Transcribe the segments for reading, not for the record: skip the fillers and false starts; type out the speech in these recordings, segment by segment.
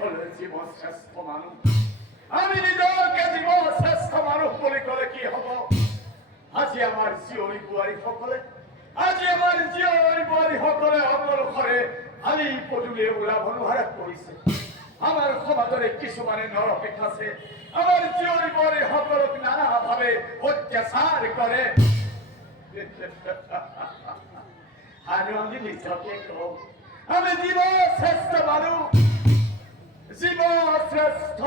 হলে জীবন শ্রেষ্ঠ মানুষ। আমি নিজকে জীবন শ্রেষ্ঠ মানুষ বলে কলে কি হব? আজি আমার জীয়ৰী বোৱাৰী সকলে অকল ঘৰে আলি পদূলিয়ে ওলাব নোৱাৰা কৰিছে। আমাৰ সমাজৰে কিছুমানে নৰপেক্ষ আছে, আমাৰ জীয়ৰী বোৱাৰী সকলক নানাভাৱে অত্যাচাৰ কৰে। আৰু আমি নিজকে কওঁ আমি জীৱ শ্ৰেষ্ঠ মানুহ, জীৱ শ্ৰেষ্ঠ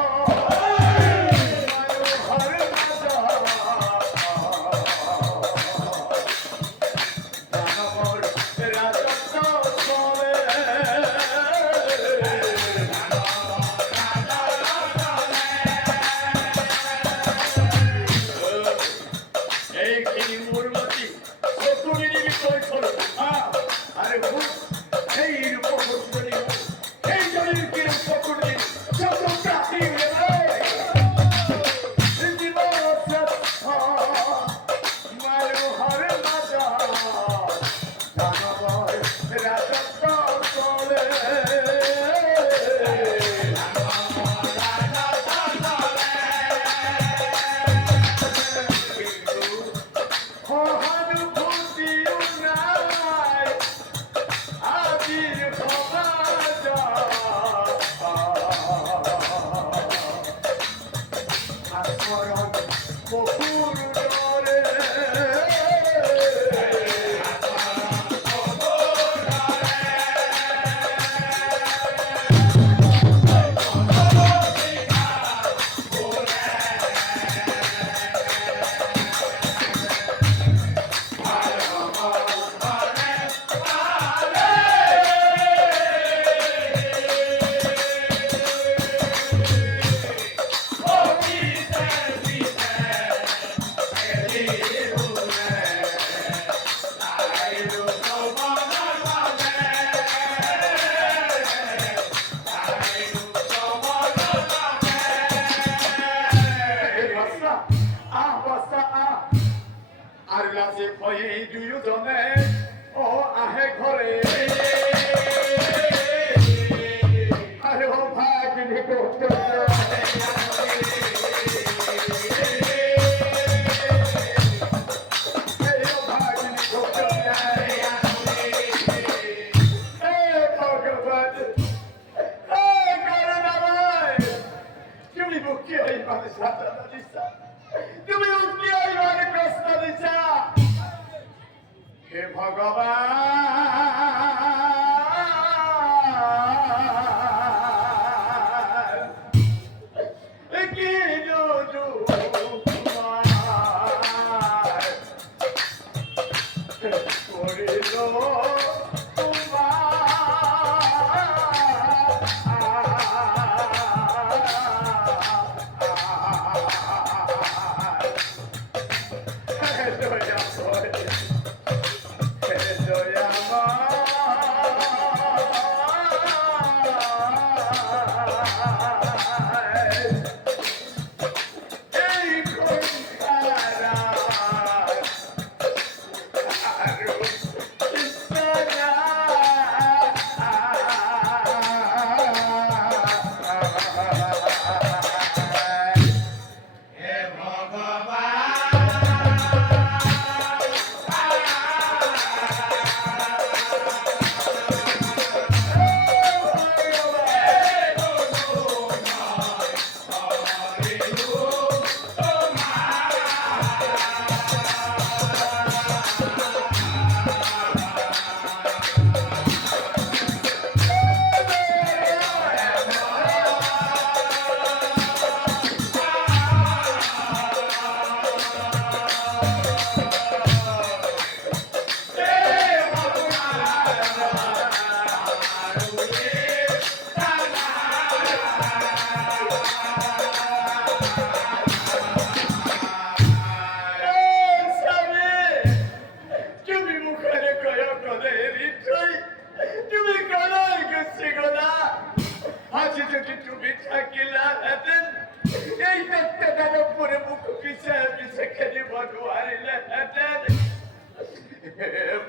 দুয়োজনে আহে ঘৰে আৰু ভাগিনী তুমি মুক্তি হয়ে মানে সাজা দিছা, তুমি মুক্তি হয়ে মানে কষ্ট দিছা। হে ভগবান কি যদু করিল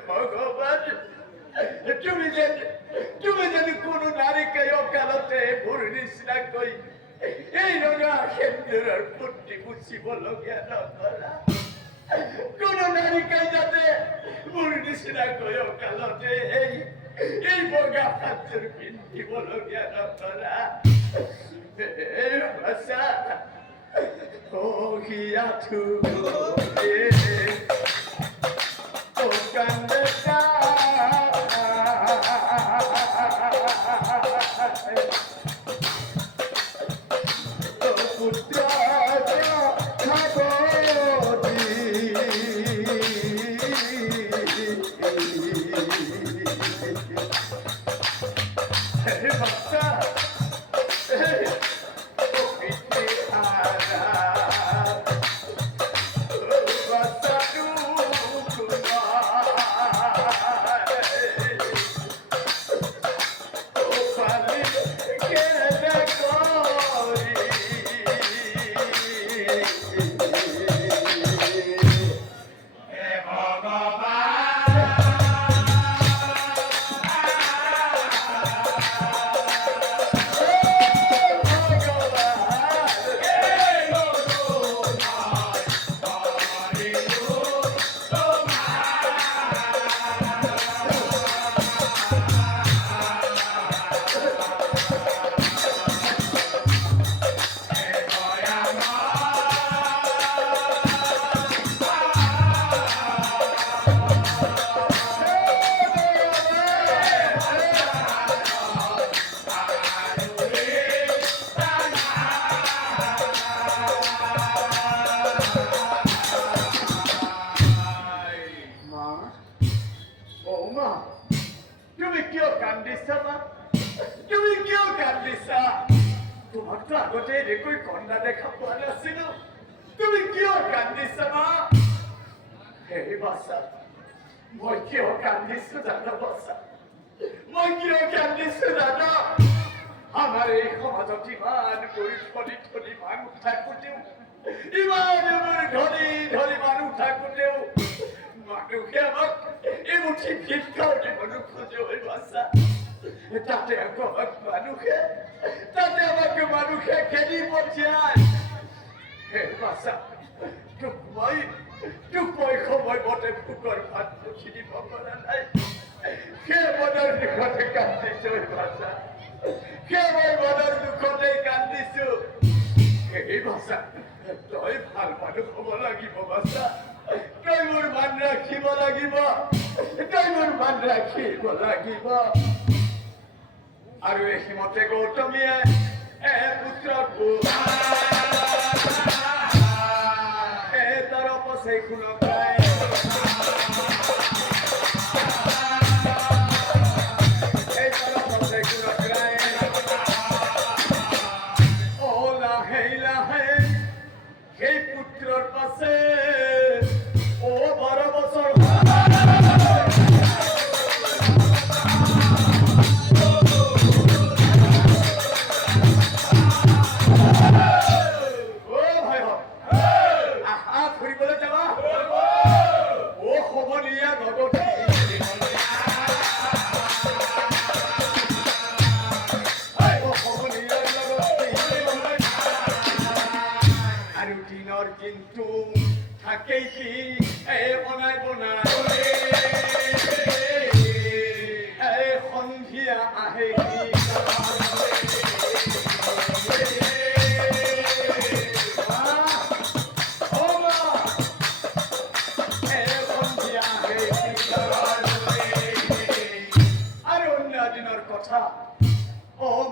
ভগবান তুমি যদি কোনো নারীকে অকালতে ভুরি নিচিনা কই এই রঙা সেন্দুৰৰ ফুটি মুচিবলগীয়া নকৰা কোনো নারীকে যাতে ভুরি নিচিনা কই অকালতে এই বগা হাতৰ পিন্ধিবলগীয়া নকৰা ভাষা Ohiatu, Okandeta, Putra, Kabodi. Hey, Basta. Hey. আমার এই সমাজত ইমান ধনী ধনী মানুহ থাকোঁতেও ইমান ধনী ধনী মানুহ থাকোঁতেও মানুহে আমাক এমুঠি ভিক্ষাও দিব নোখোজে ঐ বাচ্চা তাতে আমাক মানুহে খেদি পঠিয়ায় হে বাচ্চা তোক মই সময়মতে ভোকৰ ভাত পুঠি দিব পৰা নাই সেই মনৰ দুখতে কান্দিছো ঐ বাচ্চা কেৱল মনৰ দুখতে কান্দিছো এই বাচ্চা তই ভাল মানুহ হ'ব লাগিব বাচ্চা তই মোৰ মান ৰাখিব লাগিব আৰু এইমতে গৌতমীয়ে পুত্ৰক তাৰ অপচয় শুনক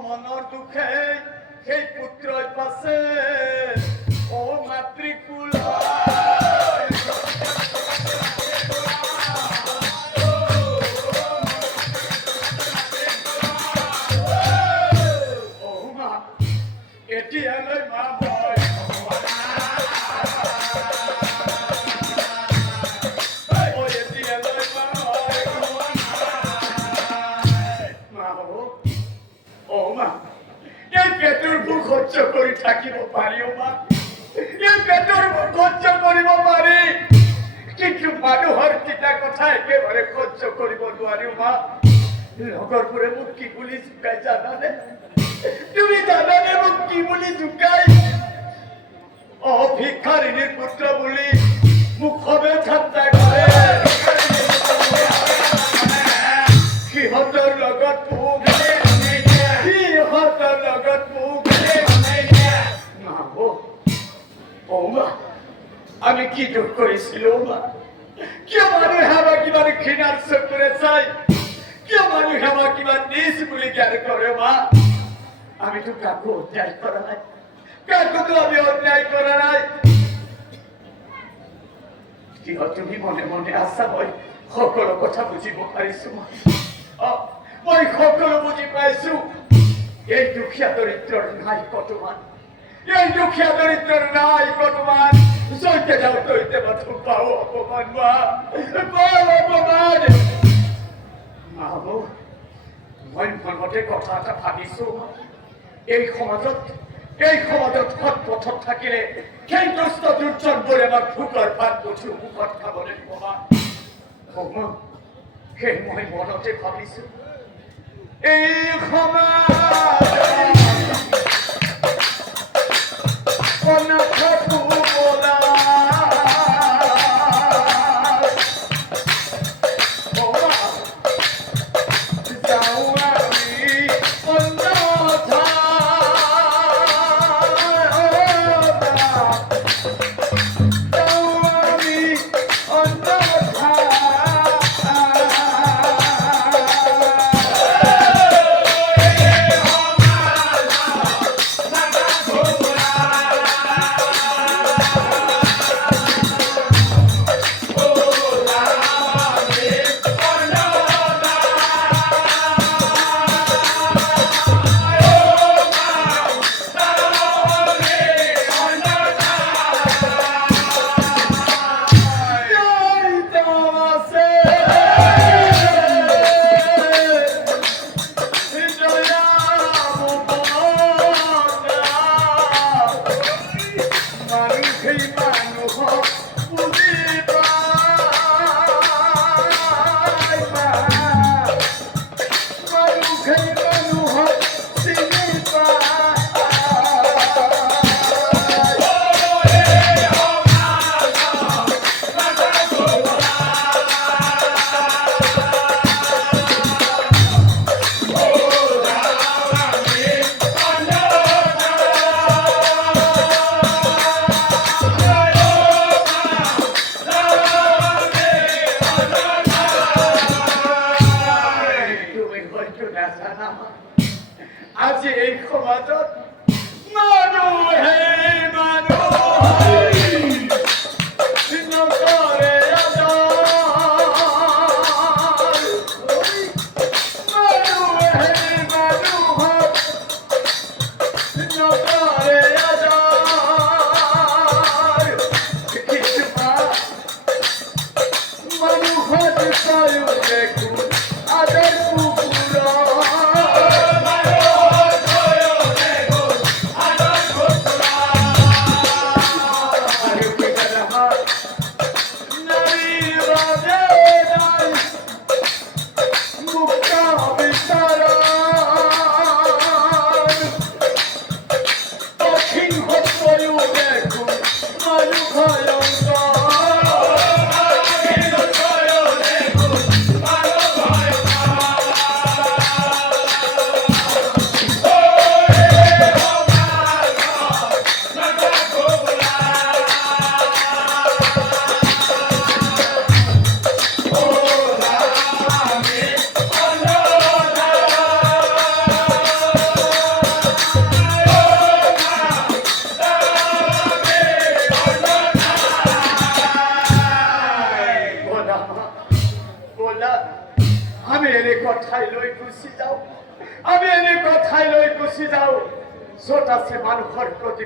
মনৰ দুখে সেই পুত্ৰৰ পাছে ও মাতৃকুল এতিয়ালৈ মা মই সহ্য কৰি থাকিব পাৰিও মা এই পেটৰ সহ্য কৰিব পাৰি কিন্তু মানুহৰ কিটা কথা একেবাৰে সহ্য কৰিব নোৱাৰিও মা নগরপুরে মোক কি বুলি জোকাই জানানে? তুমি জানানে মোক কি বুলি জোকাই? ভিক্ষাৰিণীৰ পুত্ৰ বুলি মুখবে ঠাট্টা কৰে। সিহঁতৰ লগত মোক আমি কি দুখ কৰিছিলো? কিয় মানুহে আমাক কিমান ঘৃণাৰ চকুৰে চাই? কিয় মানুহে আমাক কিমান নিজ বুলি জ্ঞান কৰে? মা, আমিতো কাকো অন্যায় কৰা নাই, কাকোতো আমি অন্যায় কৰা নাই। কিয় তুমি মনে মনে আছা? মই সকলো কথা বুজিব পাৰিছো। মই সকলো বুজি পাইছো। এই দুখীয়া দৰিদ্ৰৰ নাই কটমান, এই দুখীয়া দৰিদ্ৰৰ নাই কটমান। জয়তে যাও তৈতে মাথো পাও অপমান। মা, পাও অপমান। মই মনতে কথা এটা ভাবিছো। এই সমাজত সৎ পথত থাকিলে সেই দুষ্ট দুৰ্জনবোৰে আমাক ভোকৰ ভাত মুঠি মুখত খাব লাগিব। সেই মই মনতে ভাবিছো এই সমাজ আজি এই সমাজত মানুহে নকৰে আমি এনেকুৱা ঠাইলৈ গুচি যাওঁ, য'ত আছে মানুহৰ প্ৰতি